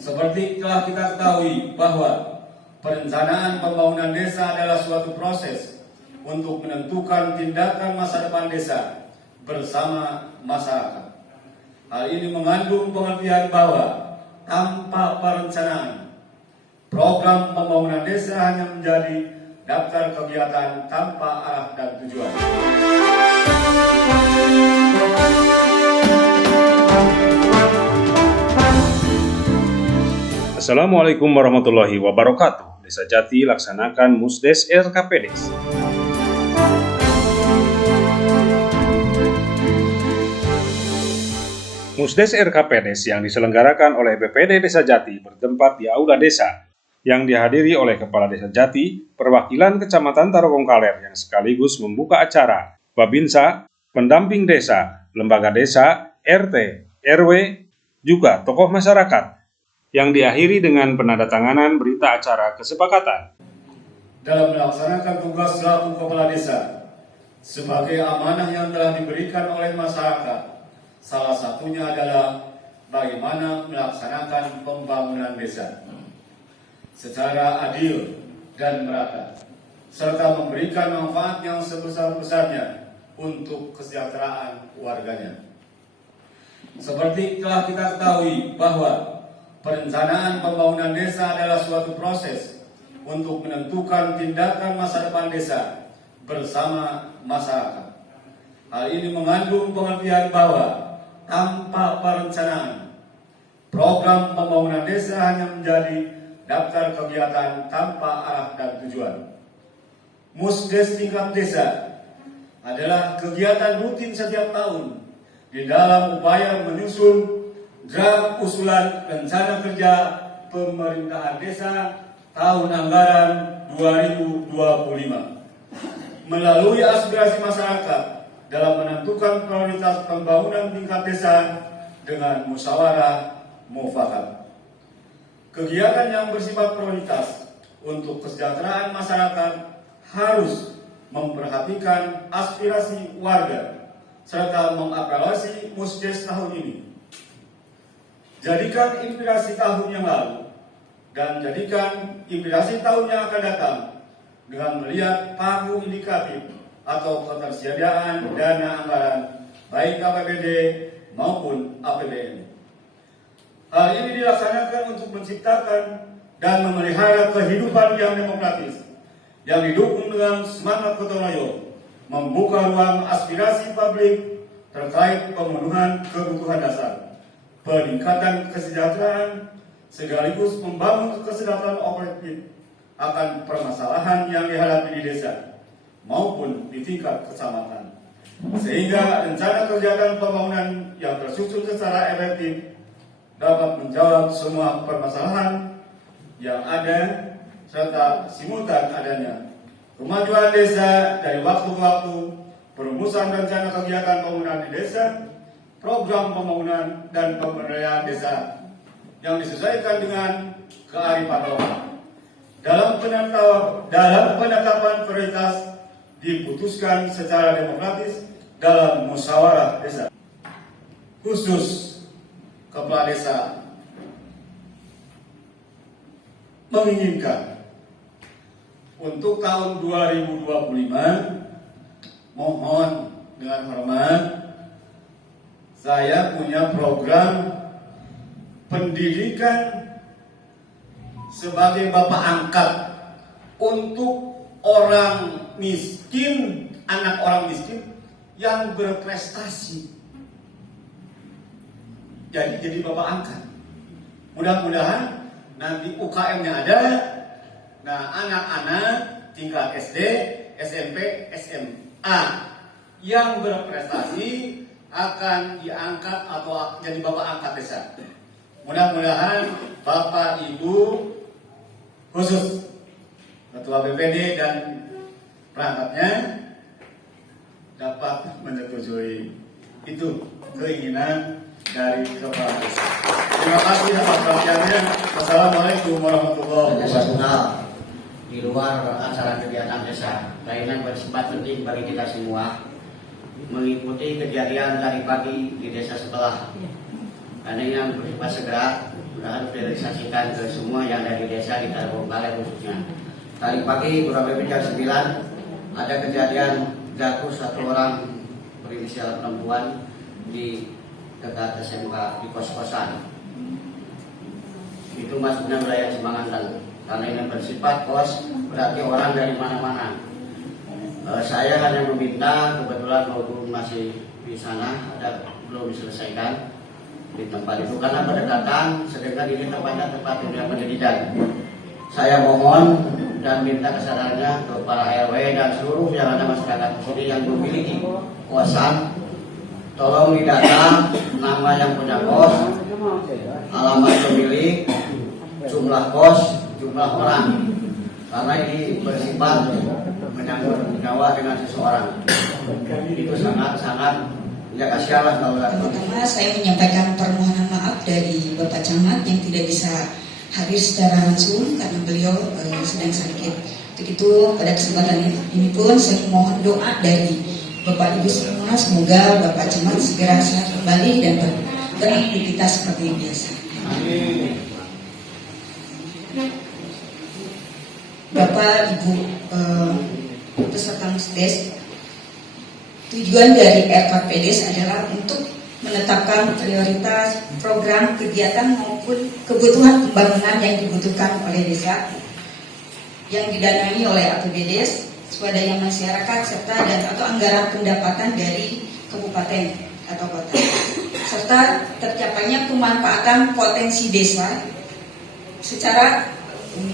Seperti telah kita ketahui bahwa perencanaan pembangunan desa adalah suatu proses untuk menentukan tindakan masa depan desa bersama masyarakat. Hal ini mengandung pengertian bahwa tanpa perencanaan, program pembangunan desa hanya menjadi daftar kegiatan tanpa arah dan tujuan. Assalamualaikum warahmatullahi wabarakatuh. Desa Jati laksanakan Musdes RKPDes. Musdes RKPDes yang diselenggarakan oleh BPD Desa Jati bertempat di Aula Desa, yang dihadiri oleh Kepala Desa Jati, perwakilan Kecamatan Tarogong Kaler yang sekaligus membuka acara, Babinsa, pendamping desa, lembaga desa, RT, RW, juga tokoh masyarakat, yang diakhiri dengan penandatanganan berita acara kesepakatan. Dalam melaksanakan tugas selaku kepala desa, sebagai amanah yang telah diberikan oleh masyarakat, salah satunya adalah bagaimana melaksanakan pembangunan desa secara adil dan merata, serta memberikan manfaat yang sebesar-besarnya untuk kesejahteraan warganya. Seperti telah kita ketahui bahwa perencanaan pembangunan desa adalah suatu proses untuk menentukan tindakan masa depan desa bersama masyarakat. Hal ini mengandung pengertian bahwa tanpa perencanaan, program pembangunan desa hanya menjadi daftar kegiatan tanpa arah dan tujuan. Musdes tingkat desa adalah kegiatan rutin setiap tahun di dalam upaya menyusun draft usulan rencana kerja pemerintahan desa tahun anggaran 2025 melalui aspirasi masyarakat dalam menentukan prioritas pembangunan tingkat desa dengan musyawarah mufakat. Kegiatan yang bersifat prioritas untuk kesejahteraan masyarakat harus memperhatikan aspirasi warga serta mengevaluasi Musdes tahun ini. Jadikan inspirasi tahun yang lalu dan jadikan inspirasi tahun yang akan datang dengan melihat pagu indikatif atau ketersediaan dana anggaran baik APBD maupun APBN. Hal ini dilaksanakan untuk menciptakan dan memelihara kehidupan yang demokratis yang didukung dengan semangat gotong royong, membuka ruang aspirasi publik terkait pemenuhan kebutuhan dasar, peningkatan kesejahteraan, sekaligus membangun kesadaran kolektif akan permasalahan yang dihadapi di desa maupun di tingkat kecamatan, sehingga rencana kegiatan pembangunan yang tersusun secara efektif dapat menjawab semua permasalahan yang ada serta simultan adanya kemajuan desa dari waktu ke waktu, perumusan rencana kegiatan pembangunan di desa, program pembangunan dan pemberdayaan desa yang disesuaikan dengan kearifan lokal. Dalam penetapan prioritas diputuskan secara demokratis dalam musyawarah desa. Khusus kepala desa menginginkan untuk tahun 2025 mohon dengan hormat, saya punya program pendidikan sebagai bapak angkat untuk orang miskin, anak orang miskin yang berprestasi. Jadi bapak angkat. Mudah-mudahan nanti UKM-nya ada. Nah, anak-anak tingkat SD, SMP, SMA yang berprestasi akan diangkat atau jadi bapak angkat desa. Mudah-mudahan Bapak Ibu khusus Ketua BPD dan perangkatnya dapat menyetujui itu keinginan dari kepala desa. Terima kasih atas perhatiannya. Wassalamualaikum warahmatullahi wabarakatuh. Di luar acara kegiatan desa, lainnya bersifat penting bagi kita semua mengikuti kejadian dari pagi di desa sebelah. Karena yang bersifat segera sudah realisasikan ke semua yang dari desa di Tarogongkaler khususnya. Tadi pagi kurang lebih jam 9 ada kejadian jatuh satu orang berinisial perempuan di dekat SMK di kos-kosan. Itu masuknya wilayah Cimangantan. Karena ini bersifat kos, berarti orang dari mana-mana. Saya hanya meminta, kebetulan maupun masih di sana, belum diselesaikan di tempat itu karena berdekatan, sedangkan ini tempatnya tempat dunia pendidikan. Saya mohon dan minta kesadarannya ke para RW dan seluruh yang ada masyarakat di sini yang memiliki kosan, tolong didata nama yang punya kos, alamat pemilik, jumlah kos, jumlah orang, karena ini bersifat menyangkut nyawa dengan seseorang. Itu sangat ya kasihanlah kalau pertama saya menyampaikan permohonan maaf dari Bapak Camat yang tidak bisa hadir secara langsung karena beliau sedang sakit. Untuk itu pada kesempatan ini pun saya mohon doa dari Bapak Ibu semua, semoga Bapak Camat segera sehat kembali dan beraktivitas seperti biasa. Amin. Bapak Ibu peserta Musdes, tujuan dari RKPDes adalah untuk menetapkan prioritas program kegiatan maupun kebutuhan pembangunan yang dibutuhkan oleh desa yang didanai oleh APBDes, swadaya masyarakat serta dan atau anggaran pendapatan dari kabupaten atau kota, serta tercapainya pemanfaatan potensi desa secara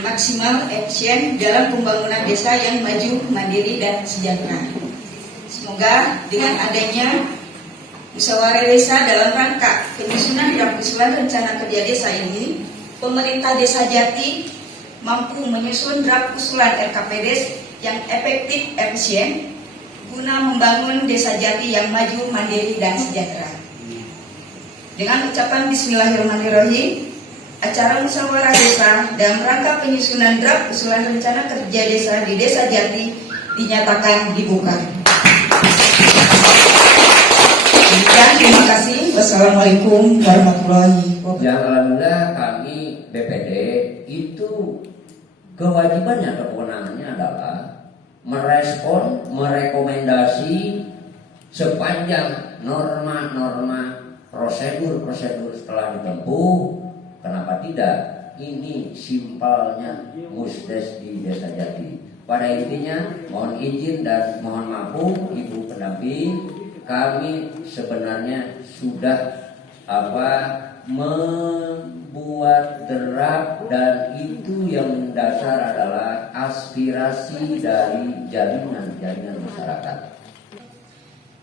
maksimal efisien dalam pembangunan desa yang maju, mandiri dan sejahtera. Semoga dengan adanya musyawarah desa dalam rangka penyusunan draft usulan rencana kerja desa ini, pemerintah Desa Jati mampu menyusun draft usulan RKPDes yang efektif, efisien guna membangun Desa Jati yang maju, mandiri dan sejahtera. Dengan ucapan Bismillahirrahmanirrahim, acara musyawarah desa dalam rangka penyusunan draft usulan rencana kerja desa di Desa Jati dinyatakan dibuka. Terima kasih. Wassalamualaikum warahmatullahi wabarakatuh. Ya, alhamdulillah kami BPD itu kewajibannya atau kewenangannya adalah merespon, merekomendasi sepanjang norma-norma prosedur setelah ditempuh. Kenapa tidak? Ini simpelnya Musdes di Desa Jati. Pada intinya mohon izin dan mohon maaf Ibu pendamping, kami sebenarnya sudah membuat draft dan itu yang mendasar adalah aspirasi dari jaringan masyarakat.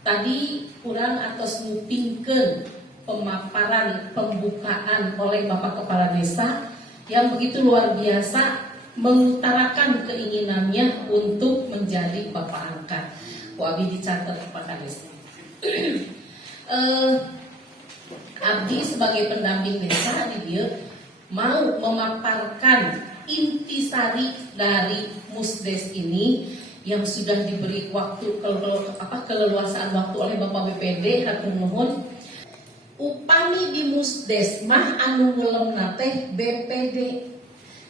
Tadi kurang atau ngupingkeun pemaparan pembukaan oleh Bapak Kepala Desa yang begitu luar biasa mengutarakan keinginannya untuk menjadi Bapak Angkat. Wabi dicatat Pak Kades. Abdi sebagai pendamping desa dia mau memaparkan intisari dari Musdes ini yang sudah diberi waktu keleluasaan waktu oleh Bapak BPD hatur nuhun. Upami di Musdes mah anu ngelemna teh BPD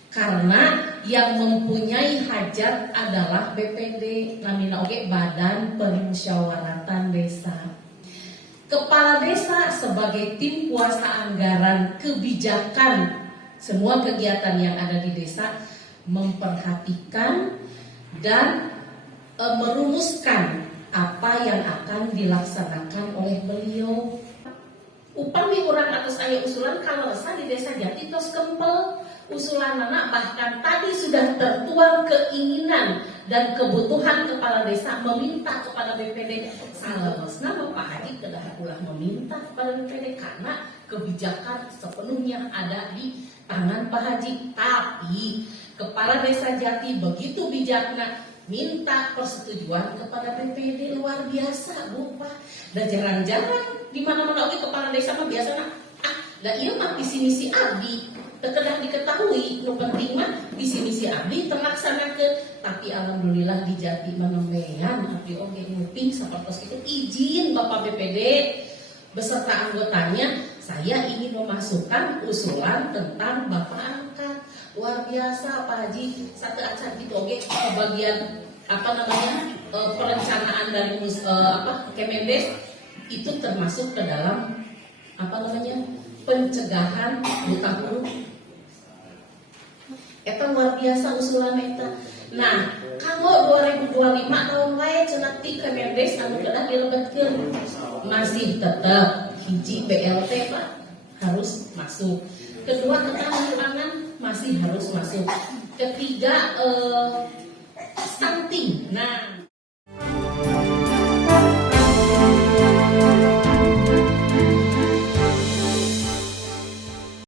karena yang mempunyai hajat adalah BPD namina oge Badan Permusyawaratan Desa. Kepala desa sebagai tim kuasa anggaran kebijakan semua kegiatan yang ada di desa memperhatikan dan merumuskan apa yang akan dilaksanakan oleh beliau. Upami orang atas aya usulan kalau rasa di Desa Jati tos kempel usulan anak bahkan tadi sudah tertuang keinginan dan kebutuhan kepala desa meminta kepada BPD salahnya Pak Haji kedah ulah meminta kepada BPD karena kebijakan sepenuhnya ada di tangan Pak Haji, tapi kepala Desa Jati begitu bijaknya minta persetujuan kepada BPD luar biasa lupa dan jarang-jarang di mana-mana oke kepala desa mah biasanya lah iya mah visi misi abdi terkedah diketahui nu penting mah visi misi abdi terlaksanakeun tapi alhamdulillah di Jati menembean abdi oge nguping sapertos itu izin Bapak BPD beserta anggotanya, saya ingin memasukkan usulan tentang Bapak angkat. Luar biasa Pak Haji, satu acara gitu oke, bagian perencanaan dari Kemendes itu termasuk ke dalam pencegahan buta huruf. Eta luar biasa usulan eta. Nah, kanggo 2025 tahun lain cenah ti Kemendes anu kedah dilebetkeun masih tetap hiji BLT Pak harus masuk. Kedua ketahanan masih harus masuk. Ketiga stunting. Nah,